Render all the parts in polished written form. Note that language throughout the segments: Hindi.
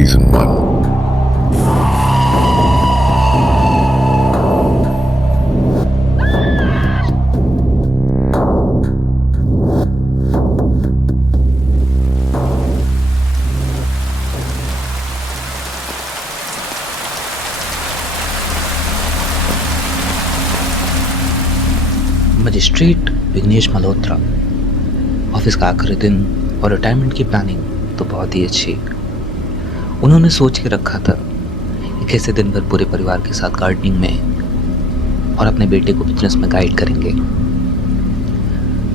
Season 1. Magistrate Vighnesh Malhotra. Office का आखिरी दिन और रिटायरमेंट की प्लानिंग तो बहुत ही अच्छी। उन्होंने सोच के रखा था कि कैसे दिन भर पूरे परिवार के साथ गार्डनिंग में और अपने बेटे को बिजनेस में गाइड करेंगे।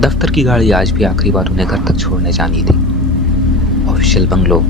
दफ्तर की गाड़ी आज भी आखिरी बार उन्हें घर तक छोड़ने जानी थी। ऑफिशियल बंगलो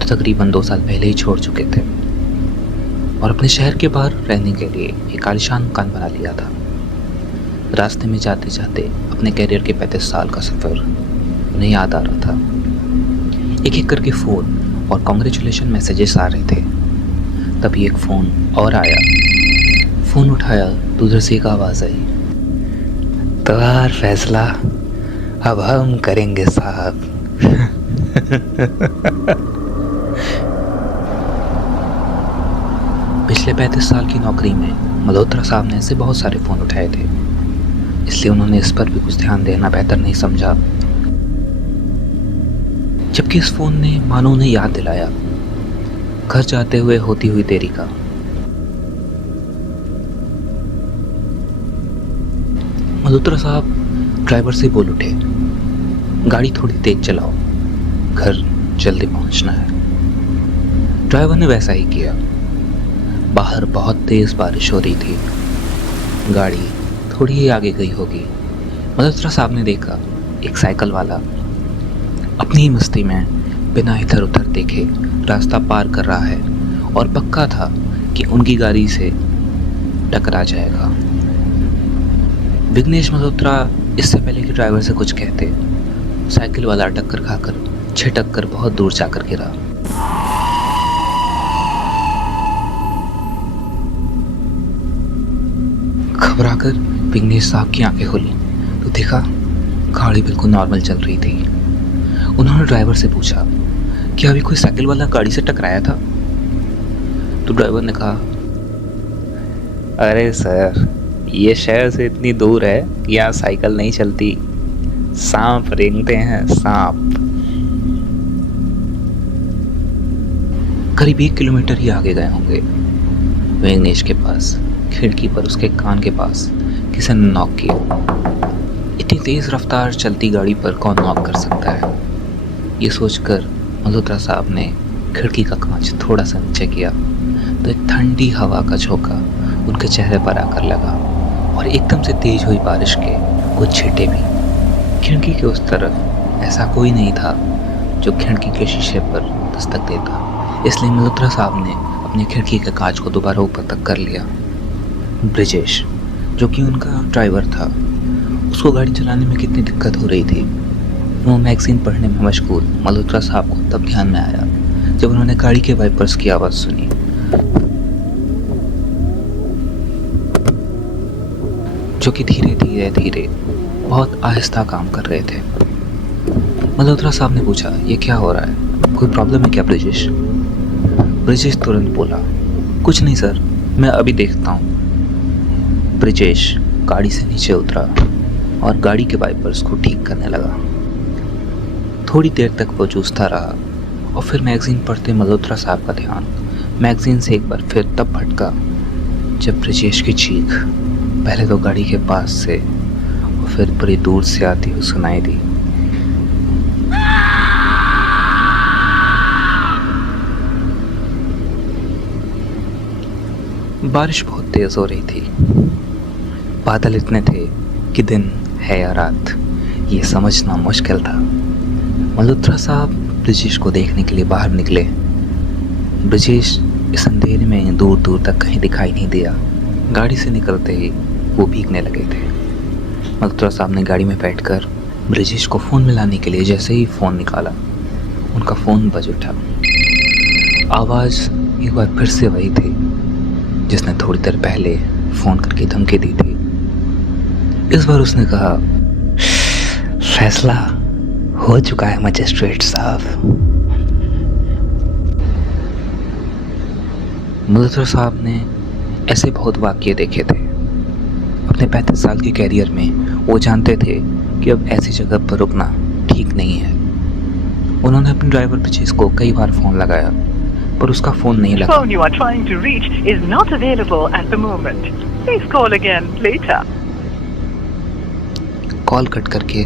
तो तकरीबन 2 साल पहले ही छोड़ चुके थे और अपने शहर के बाहर रहने के लिए एक आलीशान मकान बना लिया था। रास्ते में जाते जाते अपने कैरियर के 35 साल का सफ़र उन्हें याद आ रहा था। एक एक करके फ़ोन और कॉन्ग्रेचुलेशन मैसेजेस आ रहे थे। तभी एक फ़ोन और आया। फ़ोन उठाया तो उधर से एक आवाज़ आई, तो यार फैसला अब हम करेंगे साहब। पिछले 35 साल की नौकरी में मल्होत्रा साहब ने ऐसे बहुत सारे फ़ोन उठाए थे, इसलिए उन्होंने इस पर भी कुछ ध्यान देना बेहतर नहीं समझा। जबकि इस फोन ने मानो उन्हें याद दिलाया घर जाते हुए होती हुई देरी का। मल्होत्रा साहब ड्राइवर से बोल उठे, गाड़ी थोड़ी तेज चलाओ, घर जल्दी पहुंचना है। ड्राइवर ने वैसा ही किया। बाहर बहुत तेज बारिश हो रही थी। गाड़ी थोड़ी ही आगे गई होगी। मल्होत्रा साहब ने देखा एक साइकिल वाला अपनी ही मस्ती में बिना इधर उधर देखे रास्ता पार कर रहा है और पक्का था कि उनकी गाड़ी से टकरा जाएगा। विघ्नेश मल्होत्रा इससे पहले कि ड्राइवर से कुछ कहते, साइकिल वाला टक्कर खाकर छिटक कर बहुत दूर जाकर गिरा। घबराकर विघ्नेश साहब की आंखें खुली तो देखा गाड़ी बिल्कुल नॉर्मल चल रही थी। उन्होंने ड्राइवर से पूछा, क्या अभी कोई साइकिल वाला गाड़ी से टकराया था? तो ड्राइवर ने कहा, अरे सर, ये शहर से इतनी दूर है, यहाँ साइकिल नहीं चलती, सांप रेंगते हैं सांप। करीब 1 किलोमीटर ही आगे गए होंगे। विघ्नेश के पास खिड़की पर उसके कान के पास किसी ने नॉक किया। इतनी तेज रफ्तार चलती गाड़ी पर कौन नॉक कर सकता है? ये सोचकर मल्होत्रा साहब ने खिड़की का कांच थोड़ा सा नीचे किया तो एक ठंडी हवा का झोंका उनके चेहरे पर आकर लगा और एकदम से तेज हुई बारिश के कुछ छींटे भी। खिड़की के उस तरफ ऐसा कोई नहीं था जो खिड़की के शीशे पर दस्तक देता, इसलिए मल्होत्रा साहब ने अपनी खिड़की के कांच को दोबारा ऊपर तक कर लिया। ब्रिजेश, जो कि उनका ड्राइवर था, उसको गाड़ी चलाने में कितनी दिक्कत हो रही थी। वो मैगजीन पढ़ने में मशगूल मल्होत्रा साहब को तब ध्यान में आया जब उन्होंने गाड़ी के वाइपर्स की आवाज़ सुनी। जो कि धीरे धीरे धीरे बहुत आहिस्ता काम कर रहे थे। मल्होत्रा साहब ने पूछा, ये क्या हो रहा है? कोई प्रॉब्लम है क्या ब्रिजेश? ब्रिजेश तुरंत बोला, कुछ नहीं सर, मैं अभी देखता हूँ। ब्रिजेश गाड़ी से नीचे उतरा और गाड़ी के वाइपर्स को ठीक करने लगा। थोड़ी देर तक वो जूझता रहा और फिर मैगजीन पढ़ते मल्होत्रा साहब का ध्यान मैगजीन से एक बार फिर तब भटका जब ब्रिजेश की चीख पहले तो गाड़ी के पास से और फिर बड़ी दूर से आती हुई सुनाई दी। बारिश बहुत तेज हो रही थी। बादल इतने थे कि दिन है या रात ये समझना मुश्किल था। मल्होत्रा साहब ब्रिजेश को देखने के लिए बाहर निकले। ब्रिजेश इस अंधेरे में दूर दूर तक कहीं दिखाई नहीं दिया। गाड़ी से निकलते ही वो भीगने लगे थे। मल्होत्रा साहब ने गाड़ी में बैठकर ब्रिजेश को फ़ोन मिलाने के लिए जैसे ही फ़ोन निकाला, उनका फ़ोन बज उठा। आवाज़ एक बार फिर से वही थी जिसने थोड़ी देर पहले फ़ोन करके धमकी दी थी। इस बार उसने कहा, फैसला हो चुका है मजिस्ट्रेट साहब। मल्होत्रा साहब ने ऐसे बहुत वाक़ये देखे थे। अपने 35 साल के कैरियर में वो जानते थे कि अब ऐसी जगह पर रुकना ठीक नहीं है। उन्होंने अपने ड्राइवर ब्रिजेश को कई बार फ़ोन लगाया, पर उसका फ़ोन नहीं लगा। phone you are trying to reach is not available at the moment. Please call again later. Call cut करके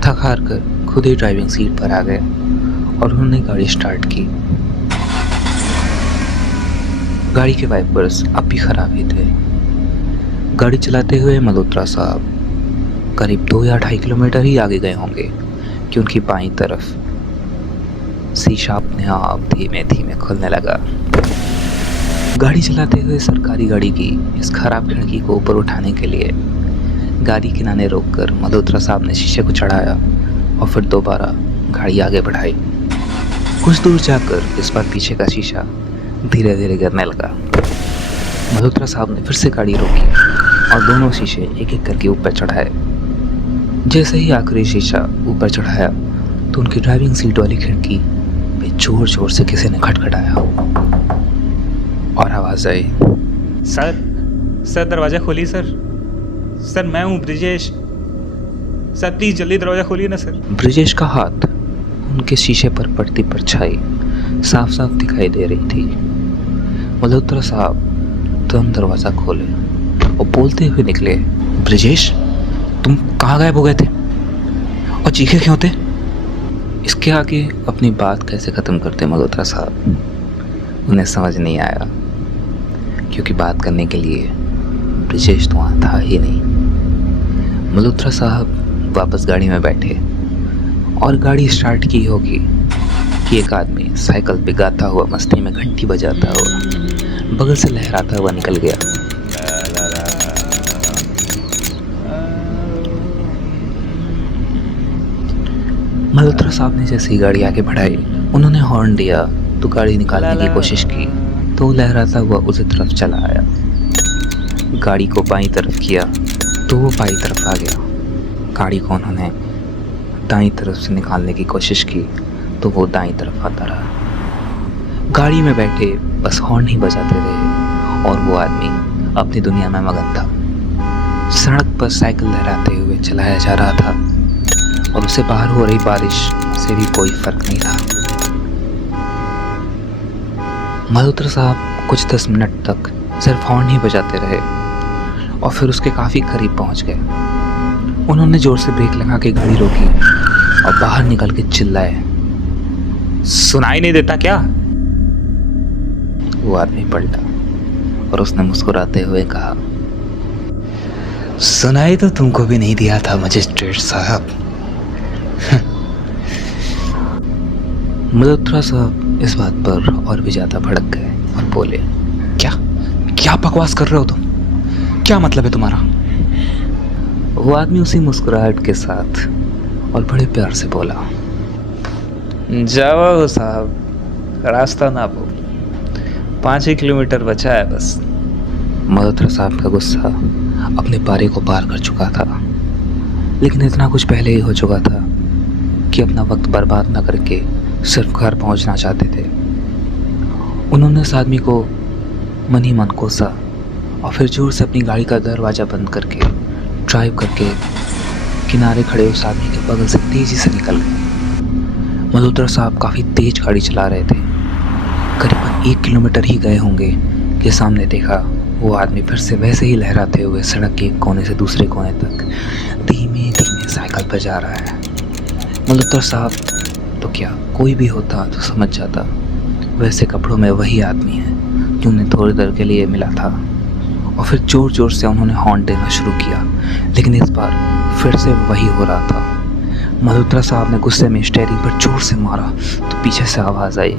थक हार कर खुद ही ड्राइविंग सीट पर आ गए और उन्होंने गाड़ी स्टार्ट की। गाड़ी के वाइपर्स अब भी खराब ही थे। गाड़ी चलाते हुए मल्होत्रा साहब करीब 2 या 2.5 किलोमीटर ही आगे गए होंगे कि उनकी बाईं तरफ शीशा अपने आप धीमे धीमे खुलने लगा। गाड़ी चलाते हुए सरकारी गाड़ी की इस खराब खिड़की को ऊपर उठाने के लिए गाड़ी किनारे रोककर मल्होत्रा साहब ने शीशे को चढ़ाया और फिर दोबारा गाड़ी आगे बढ़ाई। कुछ दूर जाकर इस बार पीछे का शीशा धीरे धीरे गिरने लगा। मल्होत्रा साहब ने फिर से गाड़ी रोकी और दोनों शीशे एक एक करके ऊपर चढ़ाए। जैसे ही आखिरी शीशा ऊपर चढ़ाया तो उनकी ड्राइविंग सीट वाली खिड़की पे जोर जोर से किसी ने खटखटाया और आवाज़ आई, सर दरवाज़ा खोलिए सर मैं हूँ ब्रिजेश। सर प्लीज़ जल्दी दरवाज़ा खोलिए ना सर। ब्रिजेश का हाथ उनके शीशे पर पड़ती परछाई साफ साफ दिखाई दे रही थी। मल्होत्रा साहब तुरंत दरवाज़ा खोले और बोलते हुए निकले, ब्रिजेश तुम कहाँ गायब हो गए थे और चीखे क्यों थे? इसके आगे अपनी बात कैसे ख़त्म करते मल्होत्रा साहब, उन्हें समझ नहीं आया, क्योंकि बात करने के लिए ब्रिजेश तो वहाँ था ही नहीं। मल्होत्रा साहब वापस गाड़ी में बैठे और गाड़ी स्टार्ट की होगी कि एक आदमी साइकिल पे गाता हुआ मस्ती में घंटी बजाता हुआ बगल से लहराता हुआ निकल गया। मल्होत्रा साहब ने जैसे ही गाड़ी आगे बढ़ाई, उन्होंने हॉर्न दिया तो गाड़ी निकालने की कोशिश की तो वो लहराता हुआ उसी तरफ चला आया। गाड़ी को बाईं तरफ किया तो वो बाईं तरफ आ गया। गाड़ी को उन्होंने दाईं तरफ से निकालने की कोशिश की तो वो दाईं तरफ आता रहा। गाड़ी में बैठे बस हॉर्न ही बजाते रहे और वो आदमी अपनी दुनिया में मगन था। सड़क पर साइकिल लहराते हुए चलाया जा रहा था और उसे बाहर हो रही बारिश से भी कोई फर्क नहीं था। मल्होत्रा साहब कुछ 10 मिनट तक सिर्फ हॉर्न ही बजाते रहे और फिर उसके काफ़ी करीब पहुंच गए। उन्होंने जोर से ब्रेक लगा के गाड़ी रोकी और बाहर निकल के चिल्लाए, सुनाई नहीं देता क्या? वो आदमी पलटा और उसने मुस्कुराते हुए कहा, सुनाई तो तुमको भी नहीं दिया था मजिस्ट्रेट साहब। मल्होत्रा साहब इस बात पर और भी ज़्यादा भड़क गए और बोले, क्या बकवास कर रहे हो तुम? क्या मतलब है तुम्हारा? वो आदमी उसी मुस्कुराहट के साथ और बड़े प्यार से बोला, जाओ साहब, रास्ता ना भूल, 5 ही किलोमीटर बचा है बस। मल्होत्रा साहब का गुस्सा अपने पारे को पार कर चुका था, लेकिन इतना कुछ पहले ही हो चुका था कि अपना वक्त बर्बाद न करके सिर्फ घर पहुंचना चाहते थे। उन्होंने उस आदमी को मन ही मन कोसा और फिर जोर से अपनी गाड़ी का दरवाज़ा बंद करके ड्राइव करके किनारे खड़े उस आदमी के बगल से तेज़ी से निकल गए। मल्होत्रा साहब काफ़ी तेज गाड़ी चला रहे थे। करीबन 1 किलोमीटर ही गए होंगे कि सामने देखा वो आदमी फिर से वैसे ही लहराते हुए सड़क के एक कोने से दूसरे कोने तक धीमे धीमे साइकिल पर जा रहा है। मल्होत्रा साहब तो क्या कोई भी होता तो समझ जाता, वैसे कपड़ों में वही आदमी है जो उन्हें थोड़ी देर के लिए मिला था। और फिर ज़ोर ज़ोर से उन्होंने हॉर्न देना शुरू किया, लेकिन इस बार फिर से वही हो रहा था। मल्होत्रा साहब ने गुस्से में स्टीयरिंग पर जोर से मारा तो पीछे से आवाज़ आई,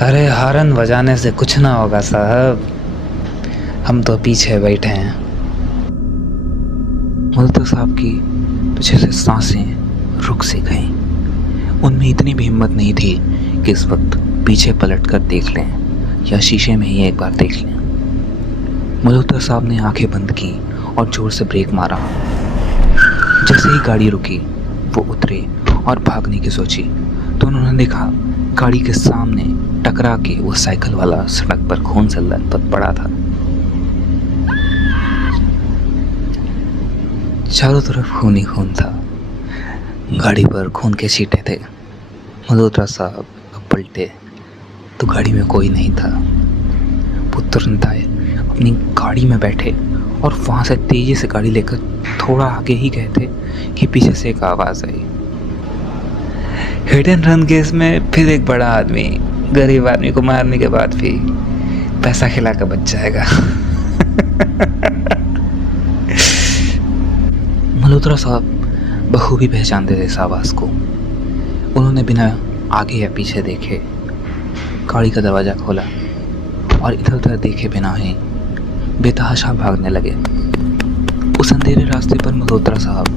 अरे हॉर्न बजाने से कुछ ना होगा साहब, हम तो पीछे बैठे हैं। मल्होत्रा साहब की पीछे से सांसें रुक सी गईं। उनमें इतनी भी हिम्मत नहीं थी कि इस वक्त पीछे पलट कर देख लें या शीशे में ही एक बार देख लें। मल्होत्रा साहब ने आंखें बंद की और जोर से ब्रेक मारा। जैसे ही गाड़ी रुकी वो उतरे और भागने की सोची तो उन्होंने देखा गाड़ी के सामने टकरा के वो साइकिल वाला सड़क पर खून से लथपथ पड़ा था। चारों तरफ खून ही खून था। गाड़ी पर खून के छींटे थे। मल्होत्रा साहब पलटे तो गाड़ी में कोई नहीं था। वो तुरंत आए, अपनी गाड़ी में बैठे और वहाँ से तेजी से गाड़ी लेकर थोड़ा आगे ही गए थे कि पीछे से एक आवाज़ आई। हिट एंड रन केस में फिर एक बड़ा आदमी गरीब आदमी को मारने के बाद भी पैसा खिला कर बच जाएगा। मल्होत्रा साहब बखूबी पहचानते थे इस आवाज़ को। उन्होंने बिना आगे या पीछे देखे गाड़ी का दरवाज़ा खोला और इधर उधर देखे बिना ही बेतहाशा भागने लगे। उस अंधेरे रास्ते पर मल्होत्रा साहब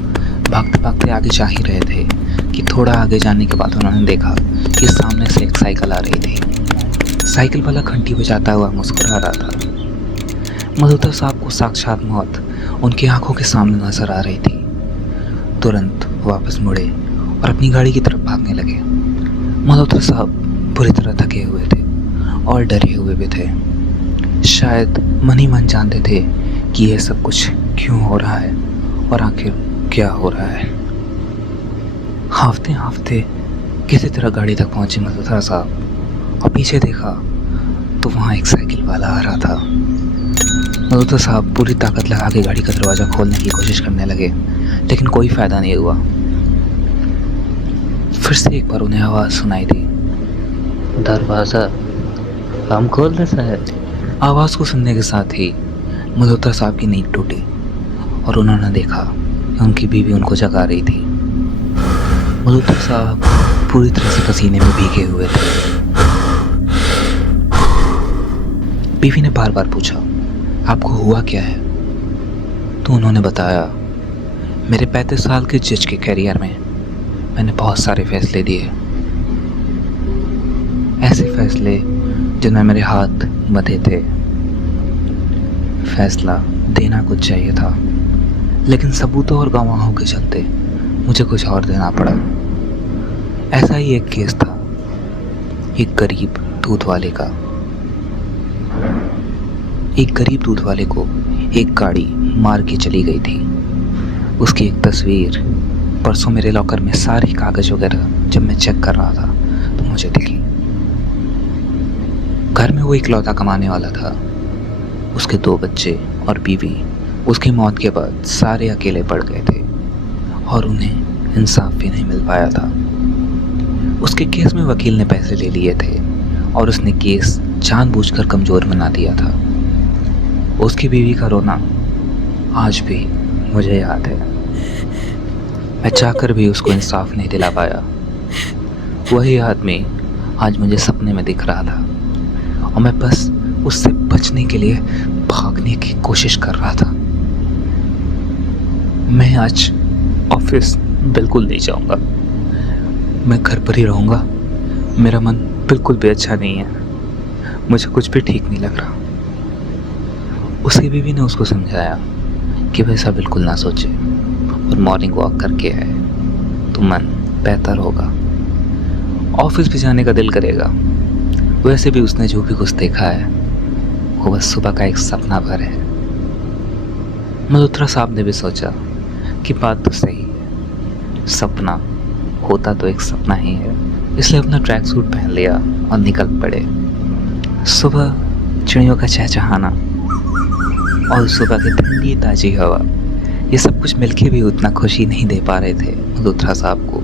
भागते भागते आगे जा ही रहे थे कि थोड़ा आगे जाने के बाद उन्होंने देखा कि सामने से एक साइकिल आ रही थी। साइकिल वाला घंटी बजाता हुआ मुस्कुरा रहा था। मल्होत्रा साहब को साक्षात मौत उनकी आंखों के सामने नजर आ रही थी। तुरंत वापस मुड़े और अपनी गाड़ी की तरफ भागने लगे। मल्होत्रा साहब बुरी तरह थके हुए थे और डरे हुए भी थे। शायद मन ही मन जानते थे कि यह सब कुछ क्यों हो रहा है और आखिर क्या हो रहा है। हांफते हांफते किसी तरह गाड़ी तक पहुंचे मल्होत्रा साहब और पीछे देखा तो वहाँ एक साइकिल वाला आ रहा था। मल्होत्रा साहब पूरी ताकत लगा के गाड़ी का दरवाज़ा खोलने की कोशिश करने लगे, लेकिन कोई फायदा नहीं हुआ। फिर से एक बार उन्हें आवाज़ सुनाई दी, दरवाज़ा हम खोल दे साहब। आवाज़ को सुनने के साथ ही मल्होत्रा साहब की नींद टूटी और उन्होंने देखा कि उनकी बीवी उनको जगा रही थी। मल्होत्रा साहब पूरी तरह से पसीने में भीगे हुए थे। बीवी ने बार बार पूछा, आपको हुआ क्या है? तो उन्होंने बताया, मेरे 35 साल के जज के कैरियर में मैंने बहुत सारे फैसले दिए, ऐसे फैसले जिनमें मेरे हाथ बंधे थे। फैसला देना कुछ चाहिए था, लेकिन सबूतों और गवाहों के चलते मुझे कुछ और देना पड़ा। ऐसा ही एक केस था, एक गरीब दूध वाले का। एक गरीब दूध वाले को एक गाड़ी मार के चली गई थी। उसकी एक तस्वीर परसों मेरे लॉकर में सारे कागज वगैरह जब मैं चेक कर रहा था तो मुझे दिखी। घर में वो इकलौता कमाने वाला था। उसके 2 बच्चे और बीवी उसकी मौत के बाद सारे अकेले पड़ गए थे और उन्हें इंसाफ भी नहीं मिल पाया था। उसके केस में वकील ने पैसे ले लिए थे और उसने केस जानबूझकर कमज़ोर बना दिया था। उसकी बीवी का रोना आज भी मुझे याद है। मैं चाहकर भी उसको इंसाफ नहीं दिला पाया। वही आदमी आज मुझे सपने में दिख रहा था और मैं बस उससे बचने के लिए भागने की कोशिश कर रहा था। मैं आज ऑफिस बिल्कुल नहीं जाऊंगा, मैं घर पर ही रहूंगा। मेरा मन बिल्कुल भी अच्छा नहीं है, मुझे कुछ भी ठीक नहीं लग रहा। उसकी बीवी ने उसको समझाया कि वैसा बिल्कुल ना सोचे और मॉर्निंग वॉक करके आए तो मन बेहतर होगा। ऑफिस भी जाने का दिल करेगा। वैसे भी उसने जो भी कुछ देखा है वो बस सुबह का एक सपना भर है। मल्होत्रा साहब ने भी सोचा कि बात तो सही है, सपना होता तो एक सपना ही है। इसलिए अपना ट्रैक सूट पहन लिया और निकल पड़े। सुबह चिड़ियों का चहचहाना और सुबह की ठंडी ताज़ी हवा, ये सब कुछ मिलके भी उतना खुशी नहीं दे पा रहे थे मल्होत्रा साहब को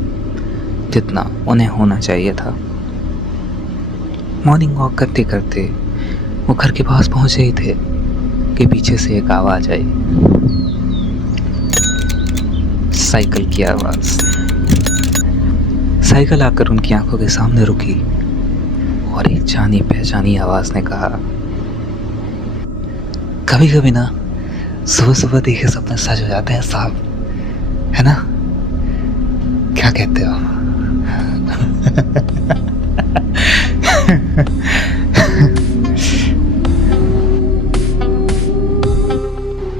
जितना उन्हें होना चाहिए था। मॉर्निंग वॉक करते करते वो घर के पास पहुंचे ही थे कि पीछे से एक आवाज़ आई, साइकिल की आवाज़। साइकिल आकर उनकी आंखों के सामने रुकी और एक जानी पहचानी आवाज़ ने कहा, कभी कभी ना सुबह सुबह देखे सपने सच हो जाते हैं साहब, है ना? क्या कहते हो?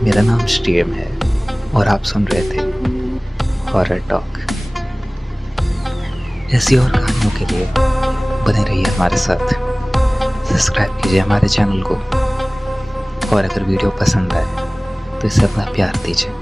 मेरा नाम स्टीएम है और आप सुन रहे थे हॉरर टॉक। ऐसी और कहानियों के लिए बने रहिए हमारे साथ। सब्सक्राइब कीजिए हमारे चैनल को, और अगर वीडियो पसंद आए तो इसे अपना प्यार दीजिए।